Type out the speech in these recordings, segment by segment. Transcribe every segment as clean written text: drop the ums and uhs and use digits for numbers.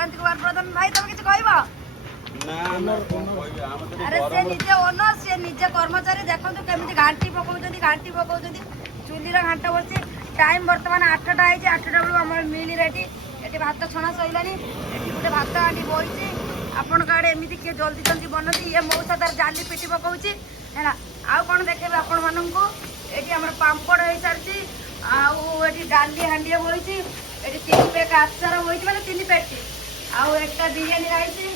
शांति कुमार प्रधान भाई तुम किसी कहबो अरे से निजे ओनर से निजे कर्मचारी देखो केमी घाटी पकाउछन्ती चुली घाट बसी टाइम बर्तमान 8टा है 8टा बेलू आम मिल रेडी ये भात छणा सैलानी ये गोटे भात हांडी बोई आपण आड़े एमती किए जल्दी जल्दी बनती ये मौसा तार जाली पिटी पकाउछि है आउ कौन देखेबे आपण माननकु एटी हमर पांपड़ हो सारी आउ एटी डाली हांडी बोई ये 3 पैक आचार बोई माने 3 पेटी आउ एक बिरियानी रही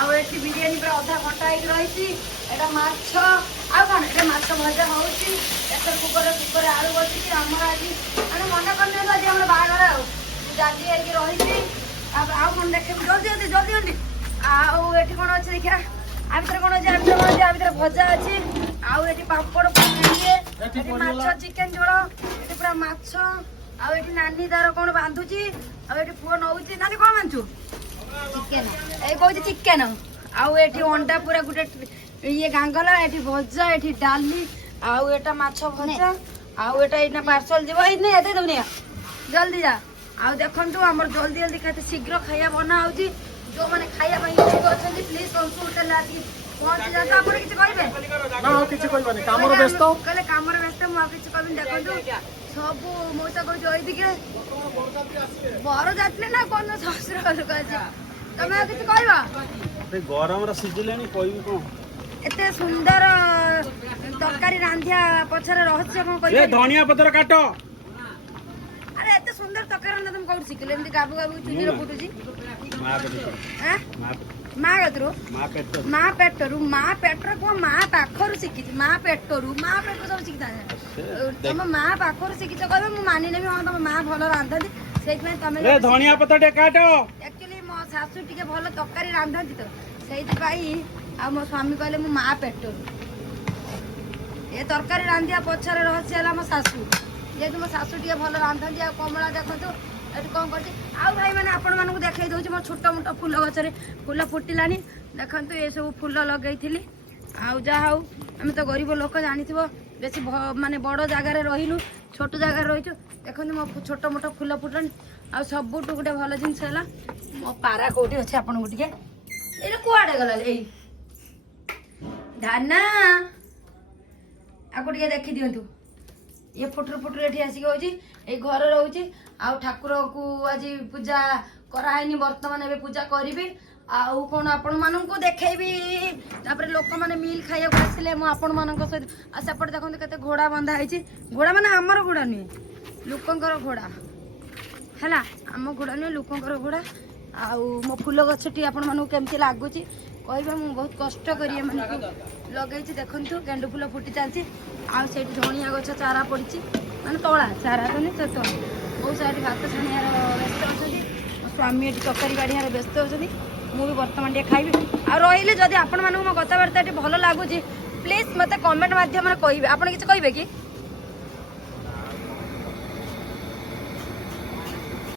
आउ ये बिरियानी पर अधा घंटा रही एटा माछ आ कौन ये माछ भजा होची एकर कुकर आलू बसी आमर आज मैंने मन कर आज हम बाहर जाली रही आउ कौन देखे जल्दी जल्दी जल्दी जल्दी आउ ये कौन अच्छे देखा आ भर कौन अच्छे आ भर भजा अच्छी आउ ये पापड़ माछ चिकेन झोल ये पूरा माछ आउ ये नानी तार कौन बांधुची आउ ये पुआ नौ नानी कौन बांधु चिकेन ये कौन चिकेन आउ ये अंडा पूरा गोटे ये गांगला ये भजा ये डाली आउ एटा माछ भजा आउ एटा पार्सल जीव ये दौनी जल्दी जा आउ देखु आम जल्दी जल्दी खाते शीघ्र खाया बना हो जो मैंने खाया इच्छुक अच्छा प्लीज संसु होटेल आसिक पहुंची जाता आप किसी कहे कमर व्यस्त मुझे कहबी देखो सब मौसा कहे बर जाते ना कौन शशुर लोक अच्छे तुम किसी कह गरम सीझिले कौन एत सुंदर तरकारी रांधिया पछर रहस्य कौन कर धनिया पत्र काट अरे एत सुंदर तरकारी रांधा तुम कौन शिखिल एमती गाबू गाबू चुनी फुटुची माँ कतरू माँ पेटरू माँ पेटर को माँ पाखर शिखी माँ पेटरू माँ पेट सब शिखी था तुम माँ पाखर शिखीच कह मानि नेबी हाँ तुम माँ भल रांधती से तुम धनिया पत्र काट एक्चुअली मो शाशु टे भल तरकारी रांधती तो से आ मो स्वामी कहले मो माँ पेटरू ये तरकारी रांधिया पछर रहस्य है मो शाशु जेहेतु मो शाशु टे भल रांधती आ कमला देखो ये कौन कर भाई मैंने आपण मानक देखई दूसरी मो छोट मोट फुल गचरे फुल फुटिलानी देखु ये सब फुल लगे आउ जा हाउ आम तो गरीब लोक जानी बेसी माने बड़ जगार रहीलु छोट जगार रही देखो मो छोट मोट फुल फुटनी आ सबुठ गोटे भल जिनस है मो पारा कौटी अच्छे आपन को ये कुआड़े गला धाना आपको देखी दिंतु ये फुटुर फुटुर ये आसिक हो घर रोचे आउ ठाकुर को आज पूजा कराइनी बर्तमान ए पूजा करी आउ कौन आपण मानक देखी लोक मैंने मिल खाया आसिले आपण मान सहित सेपटे देखते केते घोड़ा बंधा है घोड़ा माने आमर घोड़ा नुहे लोकंकर घोड़ा है आम घोड़ा नुहे लोकंकर घोड़ा आउ मो फूल गछटी आपण मानक केमती लगुच कह बहुत कष्ट करी लगे देखु गेंडु फूल फुटी चलती आठ धनिया गछ चारा पड़ी माने तला चारा तो नहीं तो बहुत सारी भात छाणियार व्यस्त अच्छा स्वामी ये तरकारी काढ़ियार व्यस्त अच्छी मुझे बर्तमान टे खाइबी आ रही जदि आपण मानक मो कथबार्ता भल लगुच प्लीज मत कमेंट मध्यम कहे आप किसी कहे कि